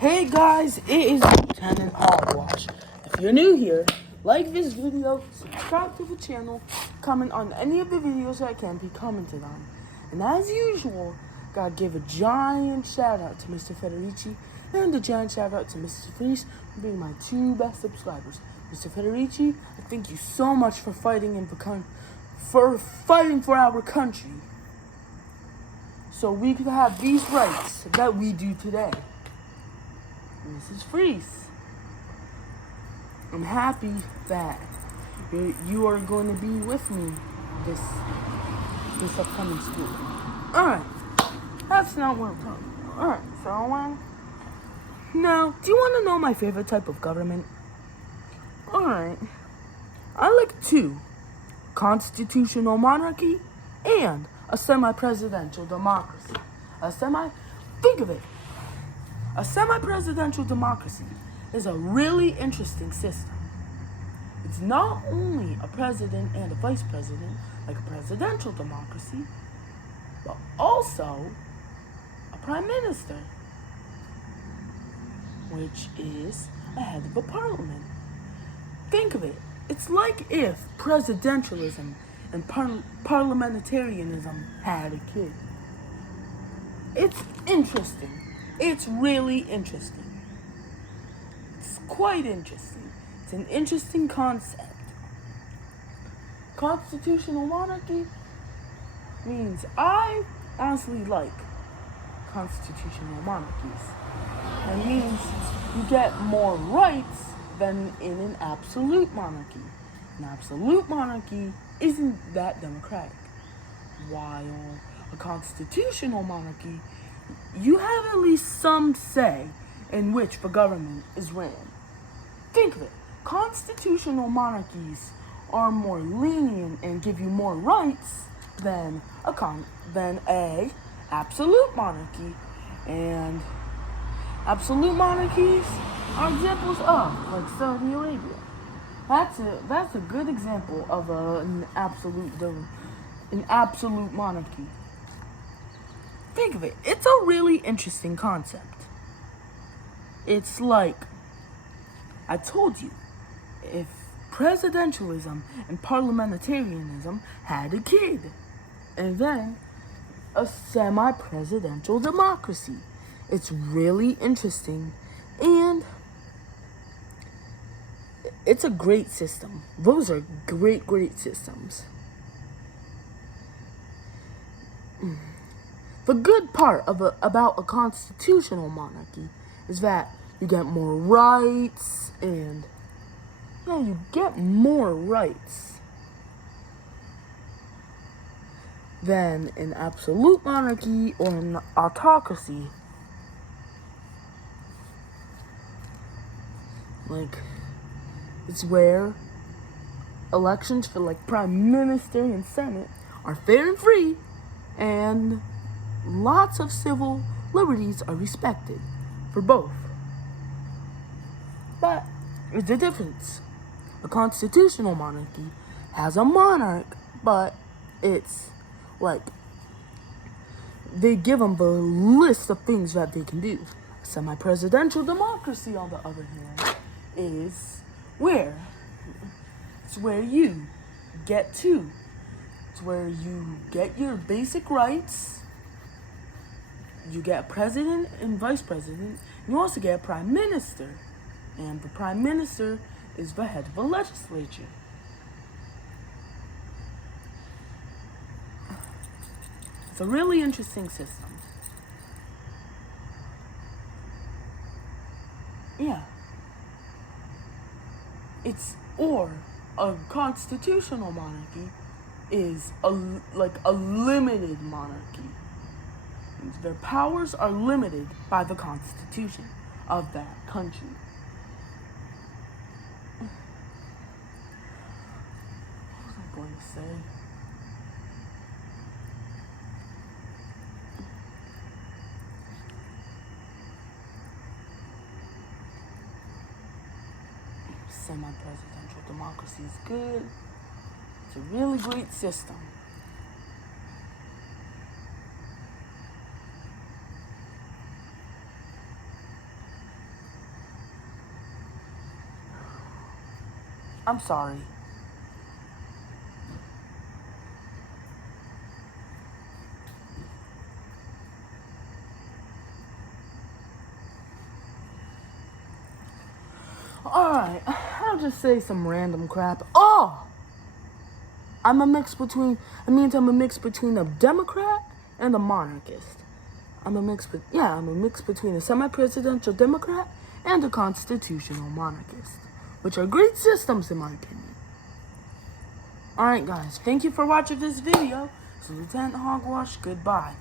Hey guys, it is Lieutenant Hogwash. If you're new here, like this video, subscribe to the channel, comment on any of the videos that can be commented on. And as usual, gotta give a giant shout out to Mr. Federici and a giant shout out to Mrs. Freeze for being my two best subscribers. Mr. Federici, I thank you so much for fighting for our country, so we could have these rights that we do today. Mrs. Freeze, I'm happy that you are going to be with me this upcoming school. Alright, that's not what I'm talking about. Alright, so now, do you want to know my favorite type of government? Alright, I like two: constitutional monarchy and a semi-presidential democracy. Think of it. A semi-presidential democracy is a really interesting system. It's not only a president and a vice president, like a presidential democracy, but also a prime minister, which is a head of a parliament. Think of it. It's like if presidentialism and parliamentarianism had a kid. It's interesting. It's really interesting. It's quite interesting. It's an interesting concept. Constitutional monarchy means I honestly like constitutional monarchies. It means you get more rights than in an absolute monarchy. An absolute monarchy isn't that democratic. While a constitutional monarchy, you have at least some say in which the government is ran. Think of it. Constitutional monarchies are more lenient and give you more rights than a absolute monarchy. And absolute monarchies are examples of, like, Saudi Arabia. That's a good example of an absolute monarchy. Think of it. It's a really interesting concept. It's like, I told you, if presidentialism and parliamentarianism had a kid, and then a semi-presidential democracy. It's really interesting, and it's a great system. Those are great systems. The good part about a constitutional monarchy is that you get more rights, and you get more rights than an absolute monarchy or an autocracy. Like, it's where elections for, like, prime minister and senate are fair and free, and lots of civil liberties are respected for both. But there's a difference. A constitutional monarchy has a monarch, but it's like they give them the list of things that they can do. A semi-presidential democracy, on the other hand, is where you get to. It's where you get your basic rights. You get president and vice president. You also get a prime minister. And the prime minister is the head of the legislature. It's a really interesting system. Yeah. Or a constitutional monarchy is a limited monarchy. Their powers are limited by the constitution of that country. What was I going to say? Semi-presidential democracy is good. It's a really great system. I'm sorry. Alright, I'll just say some random crap. Oh! I'm a mix between a Democrat and a monarchist. I'm a mix between a semi-presidential Democrat and a constitutional monarchist, which are great systems in my opinion. Alright guys, thank you for watching this video. This is Lieutenant Hogwash, goodbye.